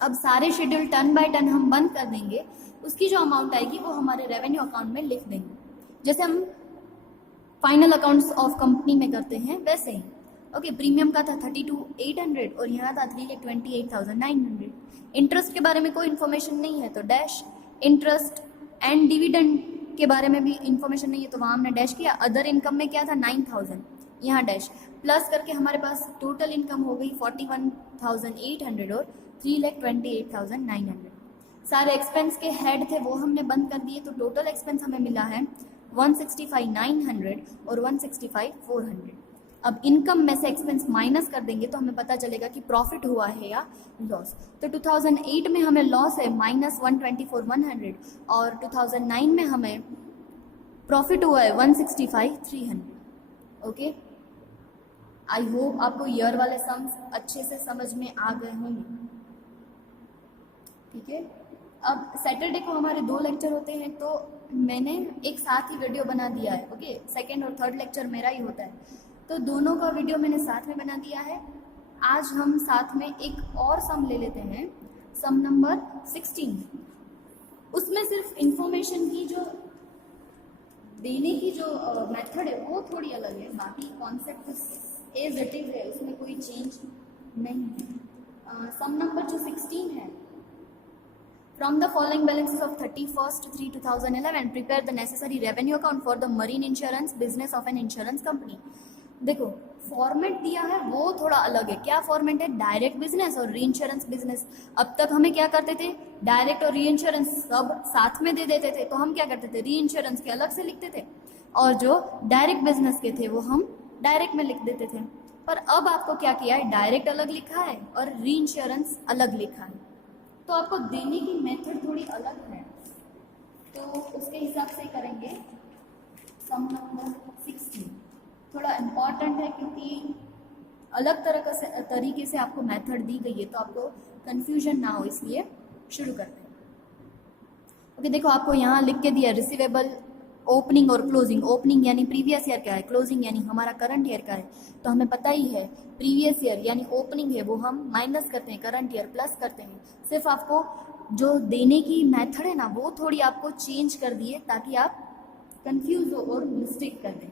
अब सारे शेड्यूल टर्न बाय टर्न हम बंद कर देंगे, उसकी जो अमाउंट आएगी वो हमारे रेवेन्यू अकाउंट में लिख देंगे, जैसे हम फाइनल अकाउंट्स ऑफ कंपनी में करते हैं वैसे ही। ओके, प्रीमियम का था 32,800 और यहाँ था 3,28,900। इंटरेस्ट के बारे में कोई इन्फॉर्मेशन नहीं है तो डैश, इंटरेस्ट एंड डिविडेंड के बारे में भी इंफॉर्मेशन नहीं है तो वहाँ हमने डैश किया। अदर इनकम में क्या था 9,000, यहाँ डैश, प्लस करके हमारे पास टोटल इनकम हो गई 41,800 और 3,28,900। सारे एक्सपेंस के हेड थे वो हमने बंद कर दिए, तो टोटल एक्सपेंस हमें मिला है 165,900 और 165,400। अब इनकम में से एक्सपेंस माइनस कर देंगे तो हमें पता चलेगा कि प्रॉफिट हुआ है या लॉस। तो 2008 में हमें लॉस है -124,100 और 2009 में हमें प्रॉफिट हुआ है 165,300। ओके, आई होप आपको ईयर वाले सम्स अच्छे से समझ में आ गए होंगे। ठीक है, अब सैटरडे को हमारे 2 लेक्चर होते हैं तो मैंने एक साथ ही वीडियो बना दिया है। ओके, सेकेंड और थर्ड लेक्चर मेरा ही होता है तो दोनों का वीडियो मैंने साथ में बना दिया है। आज हम साथ में एक और सम ले लेते हैं, सम नंबर 16। उसमें सिर्फ इंफॉर्मेशन की जो देने की जो मेथड है वो थोड़ी अलग है, बाकी कॉन्सेप्ट एज इट इज है, उसमें कोई चेंज नहीं है। सम नंबर जो 16 है, From the following balances of 31/3/2011, prepare the necessary revenue account for the marine insurance business of an insurance company. देखो, फॉर्मेट दिया है वो थोड़ा अलग है। क्या फॉर्मेट है? डायरेक्ट बिजनेस और री इंश्योरेंस बिजनेस। अब तक हमें क्या करते थे, डायरेक्ट और री इंश्योरेंस सब साथ में दे देते थे, तो हम क्या करते थे, री इंश्योरेंस के अलग से लिखते थे और जो डायरेक्ट बिजनेस के थे वो हम डायरेक्ट में लिख देते थे। पर अब आपको क्या किया है, डायरेक्ट अलग लिखा है और री इंश्योरेंस अलग लिखा है, तो आपको देने की मेथड थोड़ी अलग है, तो उसके हिसाब से करेंगे। सम नंबर 16 थोड़ा इम्पॉर्टेंट है क्योंकि अलग तरीके से आपको मेथड दी गई है तो आपको कंफ्यूजन ना हो, इसलिए शुरू करते हैं। ओके, देखो आपको यहाँ लिख के दिया रिसीवेबल, ओपनिंग और क्लोजिंग। ओपनिंग यानी प्रीवियस ईयर का है, क्लोजिंग यानी हमारा करंट ईयर का है, तो हमें पता ही है प्रीवियस ईयर यानी ओपनिंग है वो हम माइनस करते हैं, करंट ईयर प्लस करते हैं। सिर्फ आपको जो देने की मेथड है ना वो थोड़ी आपको चेंज कर दिए ताकि आप कंफ्यूज हो और मिस्टेक कर दें।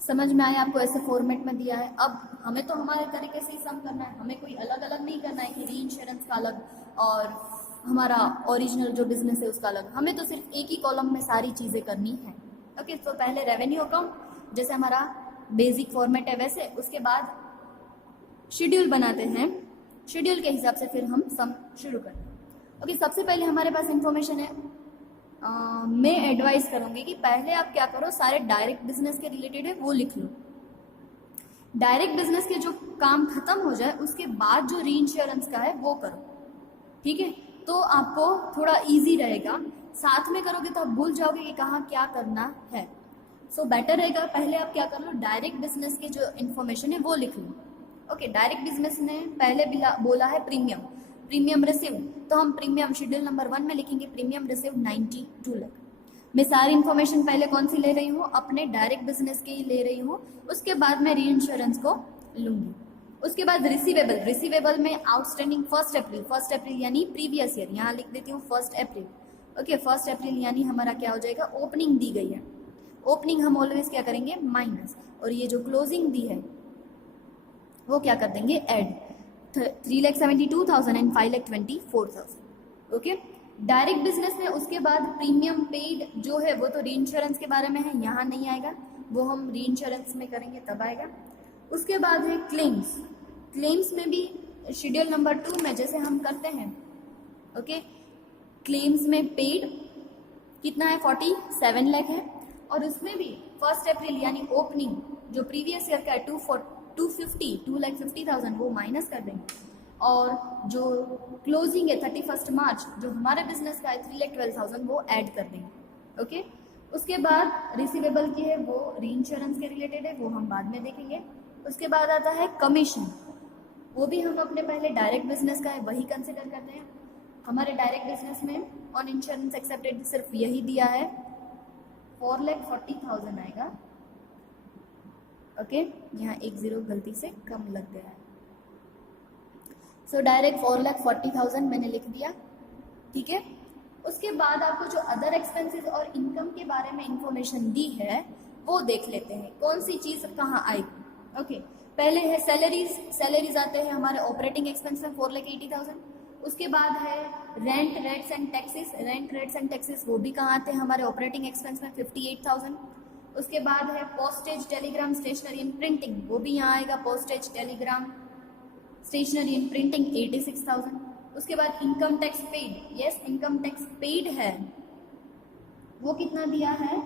समझ में आया आपको? ऐसे फॉर्मेट में दिया है। अब हमें तो हमारे तरीके से ही सम करना है, हमें कोई अलग अलग नहीं करना है कि री इंश्योरेंस का अलग और हमारा ओरिजिनल जो बिजनेस है उसका अलग। हमें तो सिर्फ एक ही कॉलम में सारी चीज़ें करनी है। ओके, तो पहले रेवेन्यू अकाउंट जैसे हमारा बेसिक फॉर्मेट है वैसे, उसके बाद शेड्यूल बनाते हैं, शेड्यूल के हिसाब से फिर हम सम शुरू करते हैं। ओके, सबसे पहले हमारे पास इंफॉर्मेशन है। मैं एडवाइस करूँगी कि पहले आप क्या करो, सारे डायरेक्ट बिजनेस के रिलेटेड है वो लिख लो। डायरेक्ट बिजनेस के जो काम खत्म हो जाए उसके बाद जो री इंश्योरेंस का है वो करो, ठीक है? तो आपको थोड़ा इजी रहेगा। साथ में करोगे तो आप भूल जाओगे कि कहाँ क्या करना है। सो बेटर रहेगा पहले आप क्या कर लो, डायरेक्ट बिजनेस की जो इन्फॉर्मेशन है वो लिख लो। ओके, डायरेक्ट बिजनेस ने पहले बोला है प्रीमियम, प्रीमियम रिसीव, तो हम प्रीमियम शेड्यूल नंबर 1 में लिखेंगे प्रीमियम रिसीव 92 लाख। मैं सारी इन्फॉर्मेशन पहले कौन सी ले रही हूँ, अपने डायरेक्ट बिजनेस की ही ले रही हूँ, उसके बाद मैं री इंश्योरेंस को लूंगी। उसके बाद रिसीवेबल, रिसीवेबल में आउटस्टैंडिंग 1 अप्रैल यानी प्रीवियस ईयर, यहाँ लिख देती हूँ 1 अप्रैल। ओके, 1 अप्रैल यानी हमारा क्या हो जाएगा, ओपनिंग दी गई है, ओपनिंग हम ऑलवेज क्या करेंगे माइनस, और ये जो क्लोजिंग दी है वो क्या कर देंगे add, 3,72,000 and 5,24,000। Okay, direct business में उसके बाद प्रीमियम पेड जो है वो तो री इंश्योरेंस के बारे में है, यहाँ नहीं आएगा, वो हम री इंश्योरेंस में करेंगे तब आएगा। उसके बाद है क्लेम्स, क्लेम्स में भी शेड्यूल नंबर 2 में जैसे हम करते हैं। ओके, क्लेम्स में पेड कितना है 47 लाख है, और उसमें भी 1 अप्रैल यानी ओपनिंग जो प्रीवियस ईयर का है 2,50,000 वो माइनस कर देंगे, और जो क्लोजिंग है 31 मार्च जो हमारे बिजनेस का है 3,12,000 वो ऐड कर देंगे। ओके, उसके बाद रिसीवेबल की है वो री इंश्योरेंस के रिलेटेड है, वो हम बाद में देखेंगे। उसके बाद आता है कमीशन, वो भी हम अपने पहले डायरेक्ट बिजनेस का है वही कंसिडर करते हैं। हमारे डायरेक्ट बिजनेस में ऑन इंश्योरेंस एक्सेप्टेड सिर्फ यही दिया है, 4,40,000 आएगा। ओके, यहाँ एक जीरो गलती से कम लग गया है, सो डायरेक्ट 4,40,000 मैंने लिख दिया, ठीक है। उसके बाद आपको जो अदर एक्सपेंसेस और इनकम के बारे में इंफॉर्मेशन दी है वो देख लेते हैं, कौन सी चीज़ कहाँ आएगी। ओके पहले है सैलरीज, सैलरीज आते हैं हमारे ऑपरेटिंग एक्सपेंस में 4,80,000। उसके बाद है rent, rates and taxes, rent, rates and taxes वो भी कहाँ आते हैं हमारे ऑपरेटिंग एक्सपेंस में 58,000। उसके बाद है postage, telegram, stationery and printing, वो भी यहाँ आएगा, postage, telegram, stationery and printing 86,000। उसके बाद income tax paid, yes income tax paid है, वो कितना दिया है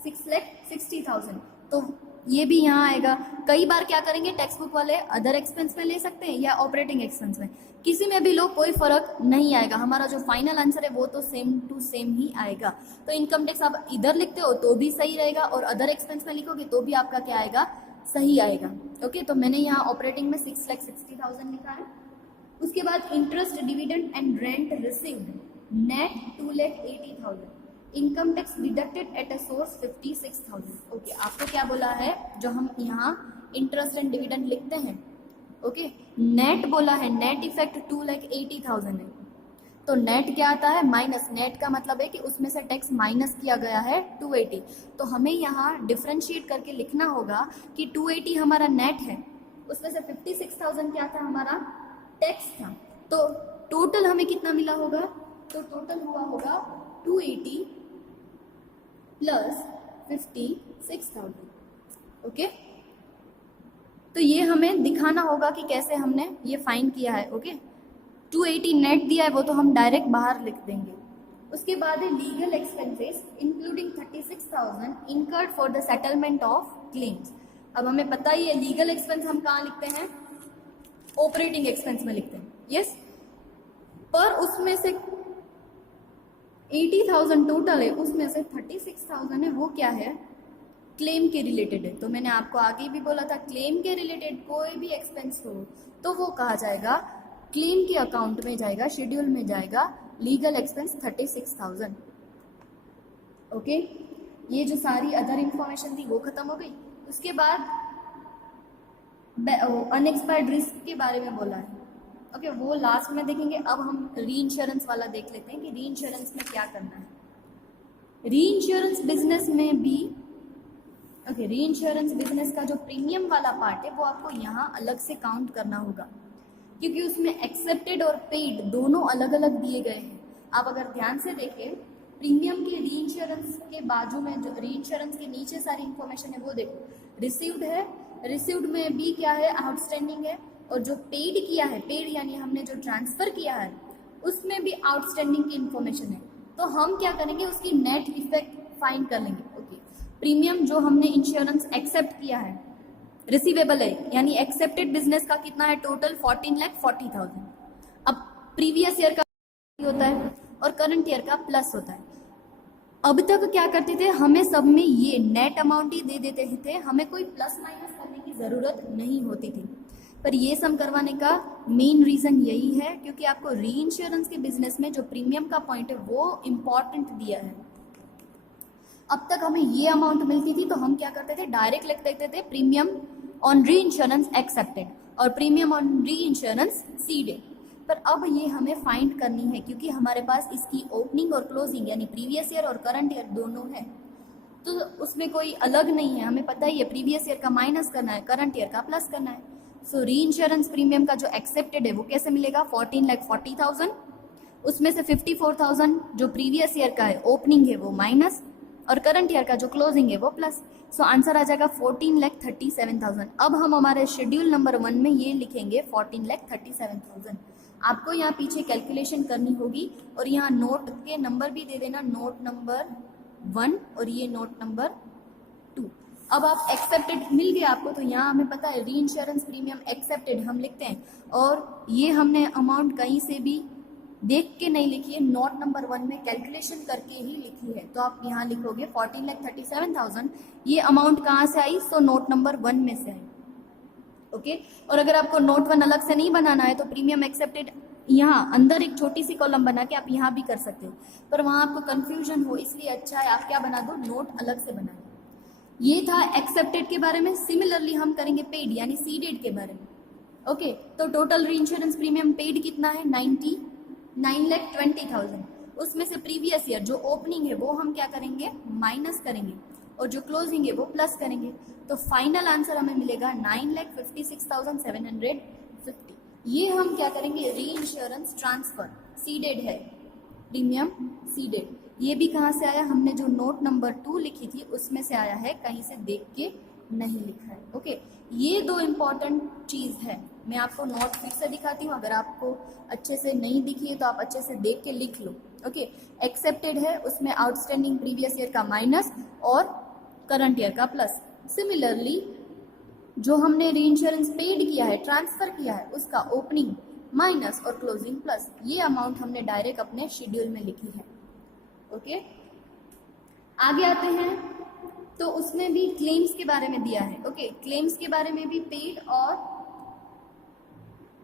6,60,000, तो ये भी यहाँ आएगा। कई बार क्या करेंगे टेक्स्ट बुक वाले अदर एक्सपेंस में ले सकते हैं या ऑपरेटिंग एक्सपेंस में, किसी में भी लो कोई फर्क नहीं आएगा, हमारा जो फाइनल आंसर है वो तो सेम टू सेम ही आएगा। तो इनकम टैक्स आप इधर लिखते हो तो भी सही रहेगा और अदर एक्सपेंस में लिखोगे तो भी आपका क्या आएगा, सही आएगा। ओके तो मैंने यहाँ ऑपरेटिंग में 6,60,000 लिखा है। उसके बाद interest, dividend and rent received net 2,80,000, income tax deducted at a source 56,000। Okay आपको क्या बोला है, जो हम यहाँ इंटरेस्ट एंड डिविडेंड लिखते हैं, ओके नेट बोला है, नेट इफेक्ट 2,80,000 है, तो नेट क्या आता है माइनस, नेट का मतलब है कि उसमें से टैक्स माइनस किया गया है 280, तो हमें यहाँ डिफ्रेंशिएट करके लिखना होगा कि 280 हमारा नेट है, उसमें से 56,000 क्या था हमारा टैक्स था, तो टोटल हमें कितना मिला होगा, तो टोटल हुआ होगा 280 प्लस 56,000। ओके तो ये हमें दिखाना होगा कि कैसे हमने ये फाइंड किया है। ओके 280 नेट दिया है वो तो हम डायरेक्ट बाहर लिख देंगे। उसके बाद है legal expenses including 36,000 incurred for the settlement of claims. अब हमें पता ही है लीगल एक्सपेंस हम कहाँ लिखते हैं, ऑपरेटिंग एक्सपेंस में लिखते हैं, यस पर उसमें से 80,000 टोटल है, उसमें से 36,000 है वो क्या है, क्लेम के रिलेटेड है। तो मैंने आपको आगे भी बोला था क्लेम के रिलेटेड कोई भी एक्सपेंस हो तो वो कहा जाएगा क्लेम के अकाउंट में जाएगा, शेड्यूल में जाएगा लीगल एक्सपेंस 36,000। ओके ये जो सारी अदर इंफॉर्मेशन थी वो खत्म हो गई। उसके बाद अनएक्सपायर्ड रिस्क के बारे में बोला है, ओके वो लास्ट में देखेंगे। अब हम री इंश्योरेंस वाला देख लेते हैं कि री इंश्योरेंस में क्या करना है। री इंश्योरेंस बिजनेस में भी ओके री इंश्योरेंस बिजनेस का जो प्रीमियम वाला पार्ट है वो आपको यहाँ अलग से काउंट करना होगा, क्योंकि उसमें एक्सेप्टेड और पेड दोनों अलग अलग दिए गए हैं। आप अगर ध्यान से देखें प्रीमियम के री इंश्योरेंस के बाजू में जो री इंश्योरेंस के नीचे सारी इंफॉर्मेशन है वो देखो, रिसीव्ड है, रिसीव्ड में भी क्या है आउटस्टैंडिंग है, और जो पेड किया है, पेड यानी हमने जो ट्रांसफर किया है उसमें भी आउटस्टैंडिंग की इंफॉर्मेशन है। तो हम क्या करेंगे उसकी नेट इफेक्ट फाइंड कर लेंगे। ओके प्रीमियम जो हमने इंश्योरेंस एक्सेप्ट किया है रिसीवेबल है, यानी एक्सेप्टेड बिजनेस का कितना है टोटल 14,40,000। अब प्रीवियस ईयर का होता है और करंट ईयर का प्लस होता है। अब तक क्या करते थे, हमें सब में ये नेट अमाउंट ही दे देते थे, हमें कोई प्लस माइनस करने की ज़रूरत नहीं होती थी। पर ये सम करवाने का मेन रीज़न यही है क्योंकि आपको री इंश्योरेंस के बिजनेस में जो प्रीमियम का पॉइंट है वो इम्पॉर्टेंट दिया है। अब तक हमें ये अमाउंट मिलती थी तो हम क्या करते थे डायरेक्ट लिख देते थे premium on reinsurance accepted और premium on reinsurance ceded. पर अब ये हमें फाइंड करनी है क्योंकि हमारे पास इसकी ओपनिंग और क्लोजिंग यानी प्रीवियस ईयर और करंट ईयर दोनों है, तो उसमें कोई अलग नहीं है। हमें पता ही है प्रीवियस ईयर का माइनस करना है, करंट ईयर का प्लस करना है। सो री इंश्योरेंस प्रीमियम का जो एक्सेप्टेड है वो कैसे मिलेगा 14,40,000, उसमें से 54,000 जो प्रीवियस ईयर का है ओपनिंग है वो माइनस और करंट ईयर का जो क्लोजिंग है वो प्लस। सो आंसर आ जाएगा 14,37,000। अब हम हमारे शेड्यूल नंबर 1 में ये लिखेंगे 14,37,000। आपको यहाँ पीछे कैलकुलेशन करनी होगी और यहाँ नोट के नंबर भी दे देना, नोट नंबर 1 और ये नोट नंबर 2। अब आप एक्सेप्टेड मिल गया आपको, तो यहाँ हमें पता है री इंश्योरेंस प्रीमियम एक्सेप्टेड हम लिखते हैं और ये हमने अमाउंट कहीं से भी देख के नहीं लिखी है, नोट नंबर 1 में कैलकुलेशन करके ही लिखी है। तो आप यहाँ लिखोगे 14,37,000। ये अमाउंट कहाँ से आई, सो नोट नंबर 1 में से आई। ओके और अगर आपको नोट 1 अलग से नहीं बनाना है तो प्रीमियम एक्सेप्टेड यहाँ अंदर एक छोटी सी कॉलम बना के आप यहाँ भी कर सकते हो, पर वहाँ आपको कंफ्यूजन हो इसलिए अच्छा है आप क्या बना दो नोट अलग से बना दो। ये था एक्सेप्टेड के बारे में। सिमिलरली हम करेंगे पेड यानी सीडेड के बारे में। ओके तो टोटल री इंश्योरेंस प्रीमियम पेड कितना है 9,20,000। उसमें से प्रीवियस ईयर जो ओपनिंग है वो हम क्या करेंगे माइनस करेंगे और जो क्लोजिंग है वो प्लस करेंगे। तो फाइनल आंसर हमें मिलेगा 9,56,750। ये हम क्या करेंगे, री इंश्योरेंस ट्रांसफर सीडेड है, प्रीमियम सीडेड। ये भी कहाँ से आया, हमने जो नोट नंबर 2 लिखी थी उसमें से आया है, कहीं से देख के नहीं लिखा है। ओके, ये दो इम्पॉर्टेंट चीज़ है। मैं आपको नोट फिर से दिखाती हूँ, अगर आपको अच्छे से नहीं दिखी है तो आप अच्छे से देख के लिख लो। ओके, एक्सेप्टेड है, उसमें आउटस्टैंडिंग प्रीवियस ईयर का माइनस और करंट ईयर का प्लस। सिमिलरली जो हमने री इंश्योरेंस पेड किया है, ट्रांसफर किया है, उसका ओपनिंग माइनस और क्लोजिंग प्लस, ये अमाउंट हमने डायरेक्ट अपने शेड्यूल में लिखी है। ओके, आगे आते हैं तो उसमें भी क्लेम्स के बारे में दिया है। ओके, क्लेम्स के बारे में भी पेड और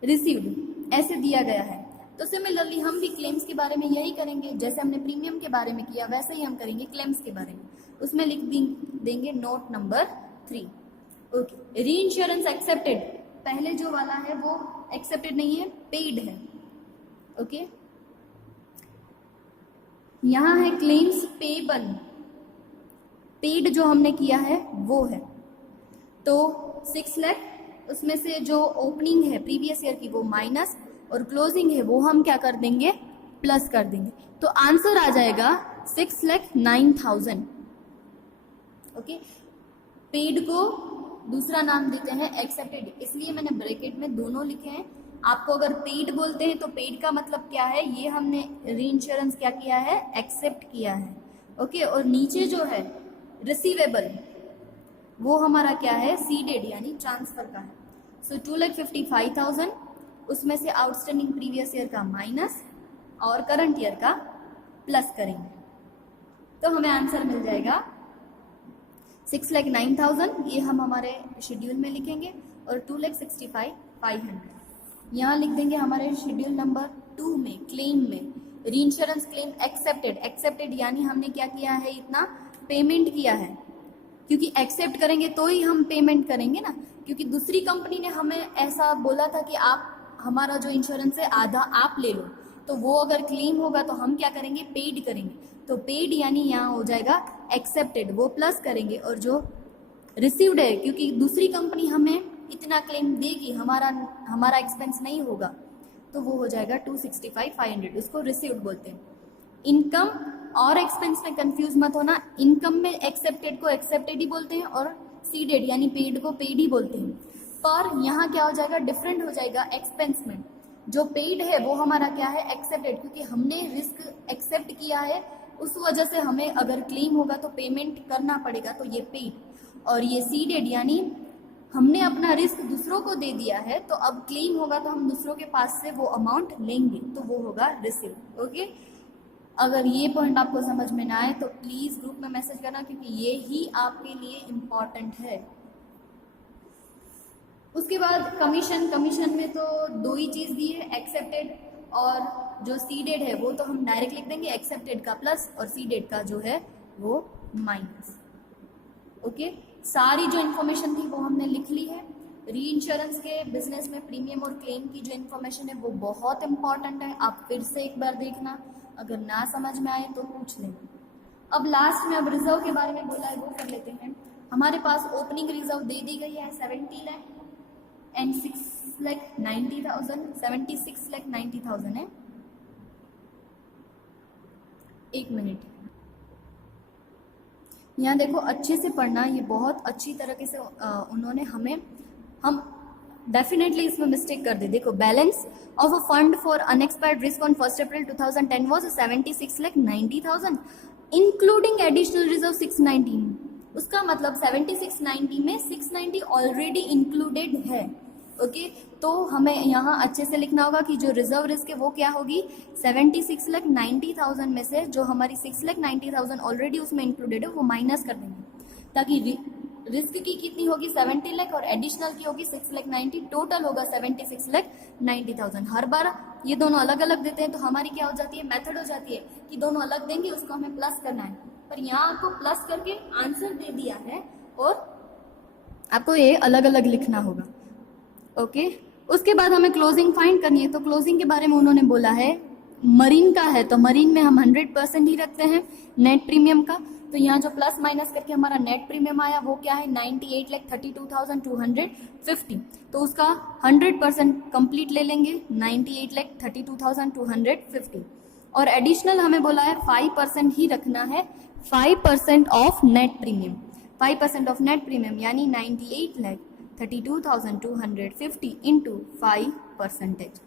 रिसीव्ड ऐसे दिया गया है। तो सिमिलरली हम भी क्लेम्स के बारे में यही करेंगे, जैसे हमने प्रीमियम के बारे में किया वैसे ही हम करेंगे क्लेम्स के बारे में। उसमें लिख देंगे नोट नंबर 3। ओके, री इंश्योरेंस एक्सेप्टेड, पहले जो वाला है वो एक्सेप्टेड नहीं है, पेड है। ओके, यहाँ है क्लेम्स पेबल, पेड जो हमने किया है वो है। तो 6 लाख, उसमें से जो ओपनिंग है प्रीवियस ईयर की वो माइनस और क्लोजिंग है वो हम क्या कर देंगे, प्लस कर देंगे। तो आंसर आ जाएगा 6,09,000। ओके, पेड को दूसरा नाम देते हैं एक्सेप्टेड, इसलिए मैंने ब्रैकेट में दोनों लिखे हैं। आपको अगर पेड बोलते हैं तो पेड का मतलब क्या है, ये हमने री इंश्योरेंस क्या किया है, एक्सेप्ट किया है। ओके, और नीचे जो है रिसीवेबल वो हमारा क्या है, सीडेड यानी ट्रांसफर का है। सो 2,55,000, उसमें से आउटस्टैंडिंग प्रीवियस ईयर का माइनस और करंट ईयर का प्लस करेंगे तो हमें आंसर मिल जाएगा 6,09,000। ये हम हमारे शेड्यूल में लिखेंगे और 2,65,500 यहाँ लिख देंगे हमारे शेड्यूल नंबर 2 में। क्लेम में री इंश्योरेंस क्लेम एक्सेप्टेड, एक्सेप्टेड यानी हमने क्या किया है, इतना पेमेंट किया है, क्योंकि एक्सेप्ट करेंगे तो ही हम पेमेंट करेंगे ना। क्योंकि दूसरी कंपनी ने हमें ऐसा बोला था कि आप हमारा जो इंश्योरेंस है आधा आप ले लो, तो वो अगर क्लेम होगा तो हम क्या करेंगे, पेड करेंगे। तो पेड यानी यहाँ हो जाएगा एक्सेप्टेड, वो प्लस करेंगे, और जो रिसीव्ड है क्योंकि दूसरी कंपनी हमें इतना क्लेम देगी, हमारा एक्सपेंस नहीं होगा, तो वो हो जाएगा 265,500, उसको रिसीव्ड बोलते हैं। इनकम और एक्सपेंस में कंफ्यूज मत होना, इनकम में एक्सेप्टेड को एक्सेप्टेड ही बोलते हैं और सीडेड यानी पेड को पेड ही बोलते हैं। पर यहाँ क्या हो जाएगा, डिफरेंट हो जाएगा एक्सपेंस में। जो पेड है वो हमारा क्या है, एक्सेप्टेड, क्योंकि हमने रिस्क एक्सेप्ट किया है, उस वजह से हमें अगर क्लेम होगा तो पेमेंट करना पड़ेगा, तो ये पेड। और ये सीडेड यानी हमने अपना रिस्क दूसरों को दे दिया है, तो अब क्लेम होगा तो हम दूसरों के पास से वो अमाउंट लेंगे, तो वो होगा रिसीव। ओके, अगर ये पॉइंट आपको समझ में ना आए तो प्लीज ग्रुप में मैसेज करना, क्योंकि ये ही आपके लिए इम्पॉर्टेंट है। उसके बाद कमीशन में तो दो ही चीज दी है, एक्सेप्टेड और जो सीडेड है वो तो हम डायरेक्ट लिख देंगे, एक्सेप्टेड का प्लस और सीडेड का जो है वो माइनस। ओके, सारी जो इन्फॉर्मेशन थी वो हमने लिख ली है। री इंश्योरेंस के बिजनेस में प्रीमियम और क्लेम की जो इन्फॉर्मेशन है वो बहुत इंपॉर्टेंट है, आप फिर से एक बार देखना, अगर ना समझ में आए तो पूछ लेना। अब लास्ट में अब रिजर्व के बारे में बोला है वो कर लेते हैं। हमारे पास ओपनिंग रिजर्व दे दी गई है 70 लाख एंड 6,90,000, 76,90,000 है। एक मिनट, यहाँ देखो अच्छे से पढ़ना, ये बहुत अच्छी तरीके से उन्होंने हम डेफिनेटली इसमें मिस्टेक कर दे। देखो, balance of a fund for unexpired risk on 1 April 2010 was 76,90,000 including additional reserve 690। उसका मतलब 7690 में 690 ऑलरेडी इंक्लूडेड है। ओके, तो हमें यहाँ अच्छे से लिखना होगा कि जो रिजर्व रिस्क है वो क्या होगी, 76,90,000 में से जो हमारी 6,90,000 ऑलरेडी उसमें इंक्लूडेड है वो माइनस कर देंगे, ताकि रिस्क की कितनी होगी 70 लाख और एडिशनल की होगी 6,90,000, टोटल होगा 76,90,000। हर बार ये दोनों अलग अलग देते हैं तो हमारी क्या हो जाती है, मेथड हो जाती है कि दोनों अलग देंगे, उसको हमें प्लस करना है, पर यहाँ आपको प्लस करके आंसर दे दिया है और आपको ये अलग अलग लिखना होगा। ओके, उसके बाद हमें क्लोजिंग फाइंड करनी है। तो क्लोजिंग के बारे में उन्होंने बोला है, मरीन का है तो मरीन में हम 100% ही रखते हैं नेट प्रीमियम का, तो यहाँ जो प्लस माइनस करके हमारा नेट प्रीमियम आया वो क्या है 98,32,250। तो उसका 100% कंप्लीट ले लेंगे 98,32,250 और एडिशनल हमें बोला है 5% ही रखना है 5% of net premium 5% of net premium यानी 98,32,250 इंटू 5%।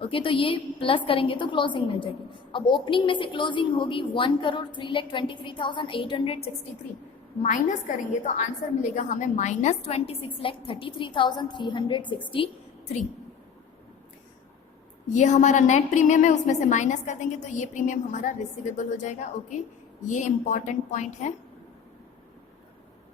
ओके तो ये प्लस करेंगे तो क्लोजिंग मिल जाएगी। अब ओपनिंग में से क्लोजिंग होगी 1,03,23,863 माइनस करेंगे तो आंसर मिलेगा हमें -26,33,363। ये हमारा नेट प्रीमियम है उसमें से माइनस कर देंगे तो ये प्रीमियम हमारा रिसीवेबल हो जाएगा। ओके ये इंपॉर्टेंट पॉइंट है।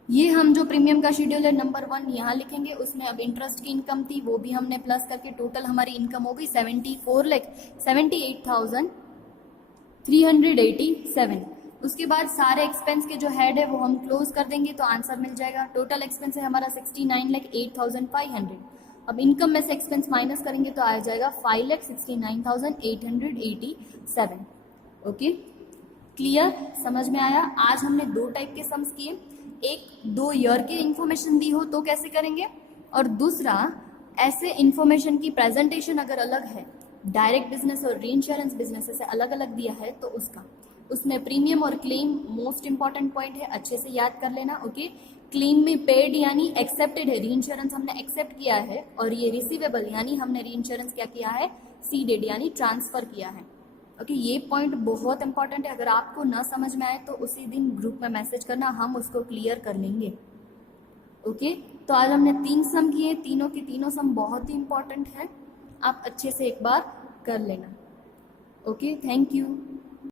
ये हम जो प्रीमियम का शेड्यूल है नंबर 1 यहाँ लिखेंगे, उसमें अब इंटरेस्ट की इनकम थी वो भी हमने प्लस करके टोटल हमारी इनकम हो गई 78,387। उसके बाद सारे एक्सपेंस के जो हेड है वो हम क्लोज कर देंगे तो आंसर मिल जाएगा। टोटल एक्सपेंस है हमारा 69,08,500। अब इनकम में से एक्सपेंस माइनस करेंगे तो आ जाएगा 5,69,887। ओके क्लियर, समझ में आया। आज हमने 2 टाइप के सम्स किए, एक 2 ईयर के इंफॉर्मेशन दी हो तो कैसे करेंगे और दूसरा ऐसे इंफॉर्मेशन की प्रेजेंटेशन अगर अलग है डायरेक्ट बिजनेस और रीइंश्योरेंस बिजनेस से अलग अलग दिया है तो उसमें प्रीमियम और क्लेम मोस्ट इंपॉर्टेंट पॉइंट है, अच्छे से याद कर लेना। ओके क्लेम में पेड यानी एक्सेप्टेड है, रीइंश्योरेंस हमने एक्सेप्ट किया है और ये रिसीवेबल यानी हमने रीइंश्योरेंस क्या किया है सीडेड यानी ट्रांसफर किया है। ओके ये पॉइंट बहुत इंपॉर्टेंट है, अगर आपको ना समझ में आए तो उसी दिन ग्रुप में मैसेज करना, हम उसको क्लियर कर लेंगे। ओके तो आज हमने 3 सम किए, तीनों के तीनों सम बहुत ही इंपॉर्टेंट है, आप अच्छे से एक बार कर लेना। Okay thank you.